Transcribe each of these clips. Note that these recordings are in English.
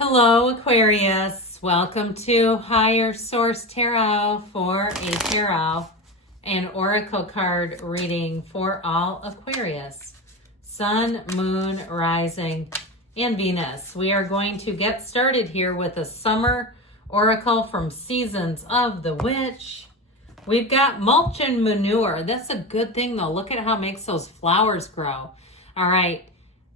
Hello, Aquarius. Welcome to Higher Source Tarot for a tarot and oracle card reading for all Aquarius. Sun, Moon, Rising, and Venus. We are going to get started here with a summer oracle from Seasons of the Witch. We've got mulch and manure. That's a good thing, though. Look at how it makes those flowers grow. All right.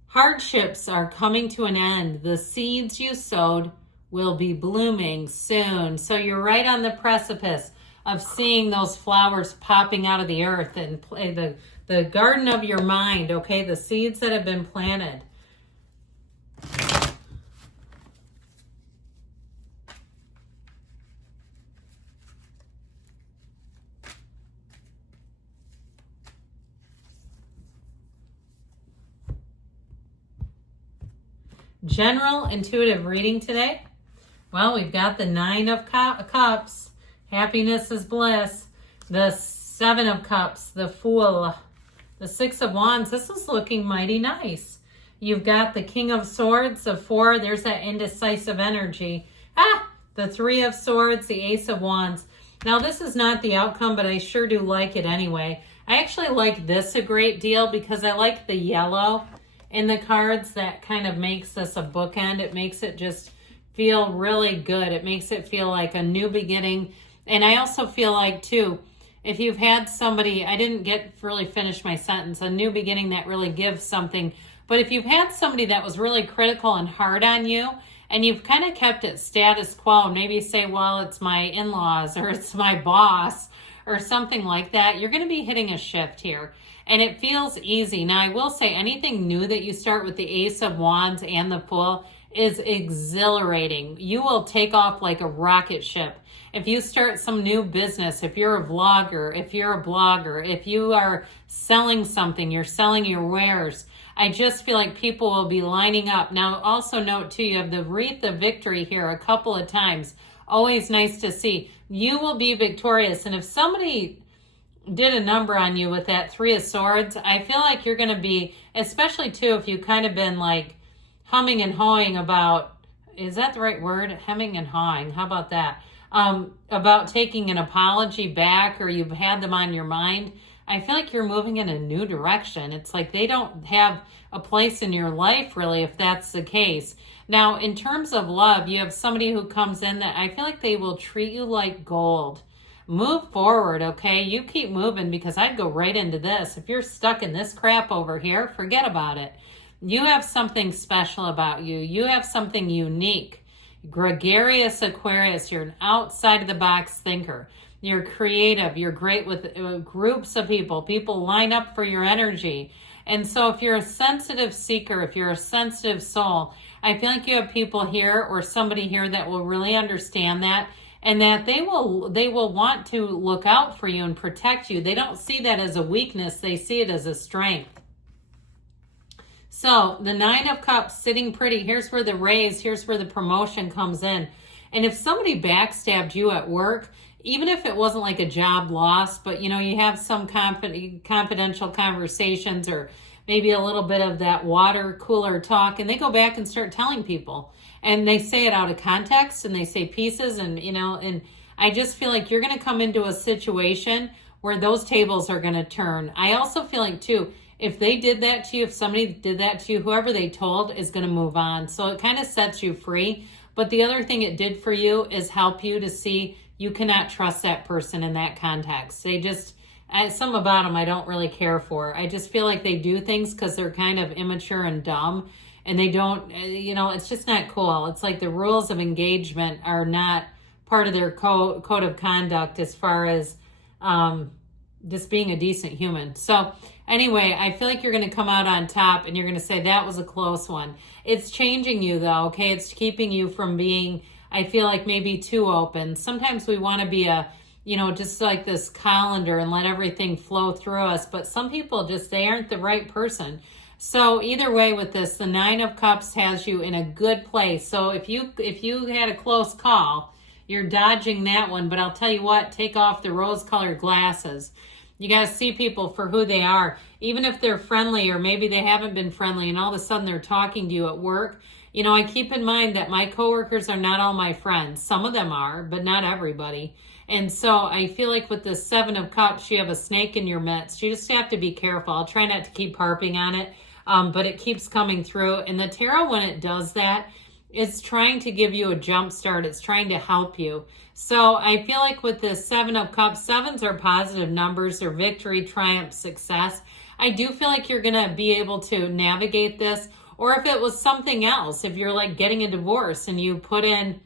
Hardships are coming to an end. The seeds you sowed will be blooming soon. So you're right on the precipice of seeing those flowers popping out of the earth and the garden of your mind, okay? The seeds that have been planted. General intuitive reading today. Well, we've got the Nine of Cups. Happiness is bliss. The Seven of Cups. The Fool. The Six of Wands. This is looking mighty nice. You've got the King of Swords. The Four. There's that indecisive energy. The Three of Swords. The Ace of Wands. Now, this is not the outcome, but I sure do like it anyway. I actually like this a great deal because I like the yellow in the cards. That kind of makes this a bookend. It makes it just feel really good. It makes it feel like a new beginning. And I also feel like, too, if you've had somebody, I didn't really finish my sentence, a new beginning that really gives something. But if you've had somebody that was really critical and hard on you, and you've kind of kept it status quo, and maybe say, well, it's my in-laws or it's my boss or something like that, you're going to be hitting a shift here. And it feels easy. Now, I will say anything new that you start with the Ace of Wands and the Fool is exhilarating. You will take off like a rocket ship. If you start some new business, if you're a vlogger, if you're a blogger, if you are selling something, you're selling your wares, I just feel like people will be lining up. Now, also note too, you have the Wreath of Victory here a couple of times. Always nice to see. You will be victorious. And if somebody did a number on you with that Three of Swords, I feel like you're going to be, especially too, if you've kind of been like humming and hawing about, is that the right word? Hemming and hawing. How about that? About taking an apology back, or you've had them on your mind. I feel like you're moving in a new direction. It's like they don't have a place in your life, really, if that's the case. Now, in terms of love, you have somebody who comes in that I feel like they will treat you like gold. Move forward, okay? You keep moving, because I'd go right into this. If you're stuck in this crap over here, forget about it. You have something special about you. You have something unique. Gregarious Aquarius, you're an outside-of-the-box thinker. You're creative. You're great with groups of people. People line up for your energy. And so if you're a sensitive seeker, if you're a sensitive soul, I feel like you have people here or somebody here that will really understand that, and that they will want to look out for you and protect you. They don't see that as a weakness. They see it as a strength. So the Nine of Cups sitting pretty. Here's where the raise, here's where the promotion comes in. And if somebody backstabbed you at work, even if it wasn't like a job loss, but you have some confidential conversations, or maybe a little bit of that water cooler talk, and they go back and start telling people. And they say it out of context, and they say pieces, and and I just feel like you're going to come into a situation where those tables are going to turn. I also feel like, too, if they did that to you, if somebody did that to you, whoever they told is going to move on. So it kind of sets you free. But the other thing it did for you is help you to see you cannot trust that person in that context. They just, some about them I don't really care for. I just feel like they do things because they're kind of immature and dumb. And they don't, it's just not cool. It's like the rules of engagement are not part of their code of conduct as far as just being a decent human. So anyway, I feel like you're going to come out on top, and you're going to say that was a close one. It's changing you, though, okay? It's keeping you from being, I feel like, maybe too open. Sometimes we want to be just like this colander and let everything flow through us. But some people they aren't the right person. So either way with this, the Nine of Cups has you in a good place. So if you had a close call, you're dodging that one. But I'll tell you what, take off the rose-colored glasses. You got to see people for who they are. Even if they're friendly, or maybe they haven't been friendly, and all of a sudden they're talking to you at work, You know, I keep in mind that my coworkers are not all my friends. Some of them are, but not everybody. And so I feel like with the Seven of Cups, you have a snake in your midst. You just have to be careful. I'll try not to keep harping on it, but it keeps coming through. And the tarot, when it does that, it's trying to give you a jump start. It's trying to help you. So I feel like with the Seven of Cups, sevens are positive numbers. They're victory, triumph, success. I do feel like you're going to be able to navigate this. Or if it was something else, if you're like getting a divorce and you put in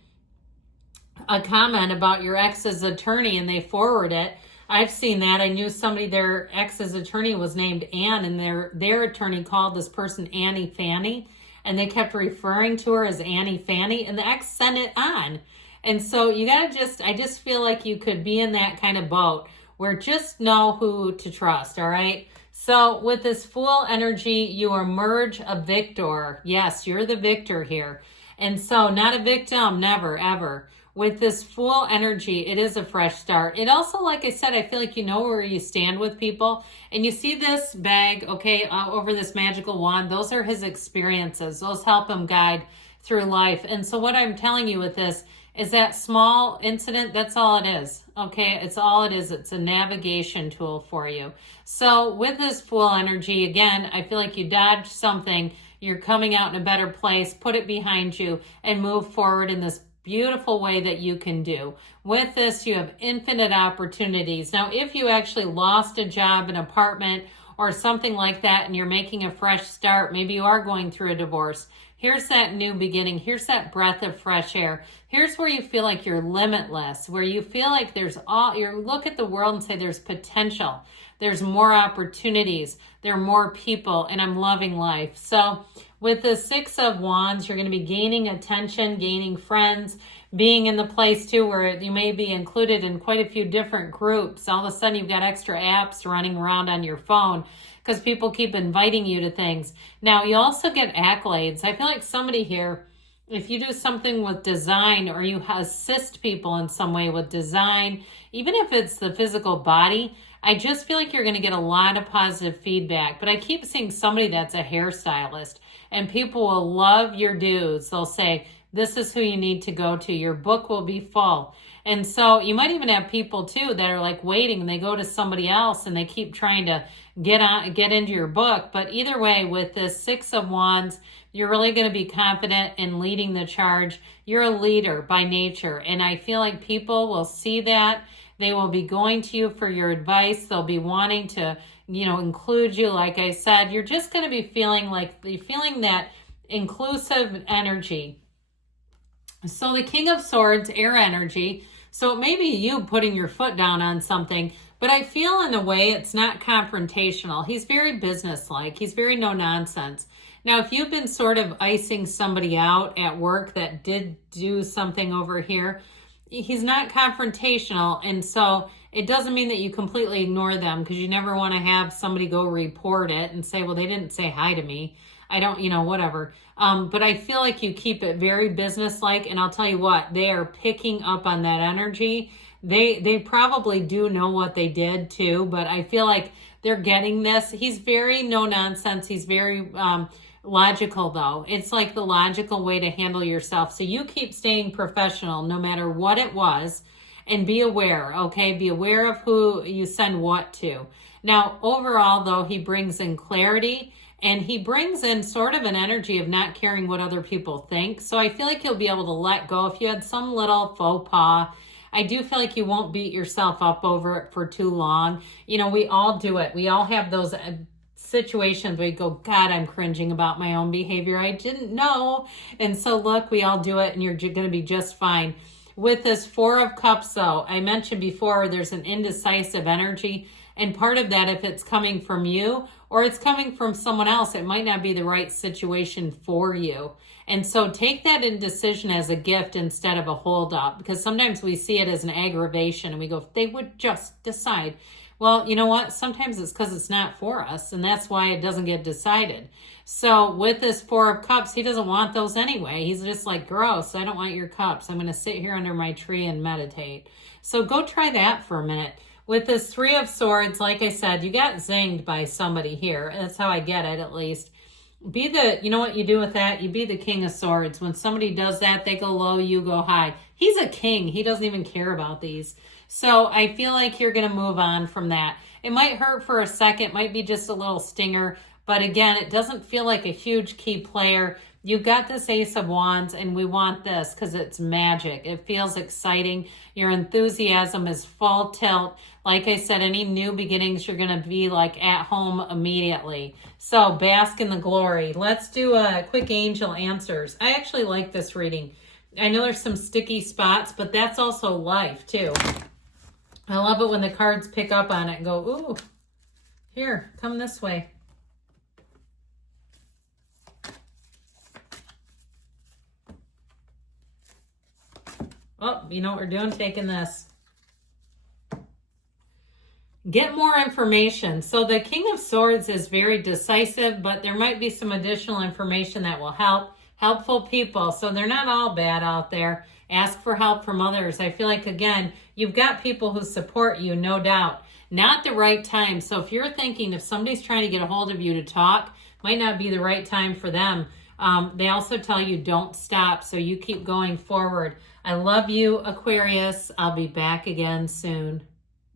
a comment about your ex's attorney and they forward it. I've seen that. I knew somebody, their ex's attorney was named Ann, and their attorney called this person Annie Fanny, and they kept referring to her as Annie Fanny, and the ex sent it on. And so you gotta I just feel like you could be in that kind of boat where just know who to trust, all right? So with this Fool energy, you emerge a victor. Yes, you're the victor here. And so not a victim, never, ever. With this Fool energy, it is a fresh start. It also, like I said, I feel like you know where you stand with people. And you see this bag, okay, over this magical wand. Those are his experiences. Those help him guide through life. And so what I'm telling you with this is that small incident, that's all it is, okay? It's all it is. It's a navigation tool for you. So with this Fool energy, again, I feel like you dodged something. You're coming out in a better place. Put it behind you and move forward in this beautiful way that you can do. With this, you have infinite opportunities. Now, if you actually lost a job, an apartment, or something like that, and you're making a fresh start, maybe you are going through a divorce, here's that new beginning. Here's that breath of fresh air. Here's where you feel like you're limitless, where you feel like you look at the world and say there's potential. There's more opportunities. There are more people, and I'm loving life. So with the Six of Wands, you're going to be gaining attention, gaining friends, being in the place too where you may be included in quite a few different groups. All of a sudden you've got extra apps running around on your phone because people keep inviting you to things. Now you also get accolades. I feel like somebody here, if you do something with design or you assist people in some way with design, even if it's the physical body, I just feel like you're going to get a lot of positive feedback. But I keep seeing somebody that's a hairstylist, and people will love your dues. They'll say, this is who you need to go to. Your book will be full. And so you might even have people too that are like waiting, and they go to somebody else and they keep trying to get into your book. But either way, with this Six of Wands, you're really going to be confident in leading the charge. You're a leader by nature. And I feel like people will see that. They will be going to you for your advice. They'll be wanting to, include you. Like I said, you're just going to be feeling that inclusive energy. So the King of Swords, air energy. So it may be you putting your foot down on something, but I feel in a way it's not confrontational. He's very businesslike. He's very no nonsense. Now, if you've been sort of icing somebody out at work that did do something over here, he's not confrontational. And so it doesn't mean that you completely ignore them, because you never want to have somebody go report it and say, well, they didn't say hi to me. I don't, whatever. But I feel like you keep it very businesslike, and I'll tell you what, they are picking up on that energy. They probably do know what they did too, but I feel like they're getting this. He's very no nonsense. He's very logical though. It's like the logical way to handle yourself. So you keep staying professional no matter what it was, and be aware, okay? Be aware of who you send what to. Now, overall though, he brings in clarity. And he brings in sort of an energy of not caring what other people think. So I feel like you'll be able to let go. If you had some little faux pas, I do feel like you won't beat yourself up over it for too long. We all do it. We all have those situations where you go, God, I'm cringing about my own behavior. I didn't know. And so look, we all do it, and you're going to be just fine. With this Four of Cups though, I mentioned before, there's an indecisive energy. And part of that, if it's coming from you or it's coming from someone else, it might not be the right situation for you. And so take that indecision as a gift instead of a hold up, because sometimes we see it as an aggravation and we go, if they would just decide. Well, you know what? Sometimes it's because it's not for us, and that's why it doesn't get decided. So with this Four of Cups, he doesn't want those anyway. He's just like, gross, I don't want your cups. I'm going to sit here under my tree and meditate. So go try that for a minute. With this Three of Swords, like I said, you got zinged by somebody here. That's how I get it, at least. Be the, you know what you do with that? You be the King of Swords. When somebody does that, they go low, you go high. He's a king. He doesn't even care about these. So I feel like you're going to move on from that. It might hurt for a second, might be just a little stinger, but again, it doesn't feel like a huge key player. You've got this Ace of Wands, and we want this because it's magic. It feels exciting. Your enthusiasm is full tilt. Like I said, any new beginnings, you're going to be like at home immediately. So bask in the glory. Let's do a quick angel answers. I actually like this reading. I know there's some sticky spots, but that's also life too. I love it when the cards pick up on it and go, ooh, here, come this way. Oh, you know what we're doing? Taking this. Get more information. So the King of Swords is very decisive, but there might be some additional information that will help. Helpful people. So they're not all bad out there. Ask for help from others. I feel like, again, you've got people who support you, no doubt. Not the right time. So if you're thinking, if somebody's trying to get a hold of you to talk, might not be the right time for them. They also tell you don't stop, so you keep going forward. I love you, Aquarius. I'll be back again soon.